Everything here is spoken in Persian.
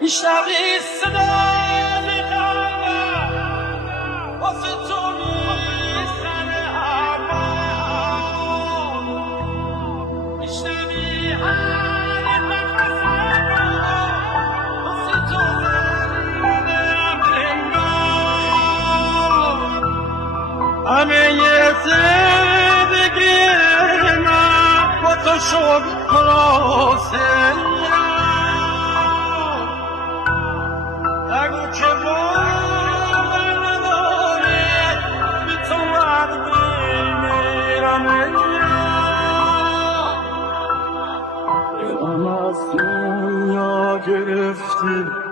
میشنوی صدای قلبم واسه تو میزنه هوا میشنوی هر نفسم رو واسه تو زنده انگار همه زندگی من با تو شد خلاصه نگو که باور نداره بی تو من میمیرم دلم از دنیا گرفتی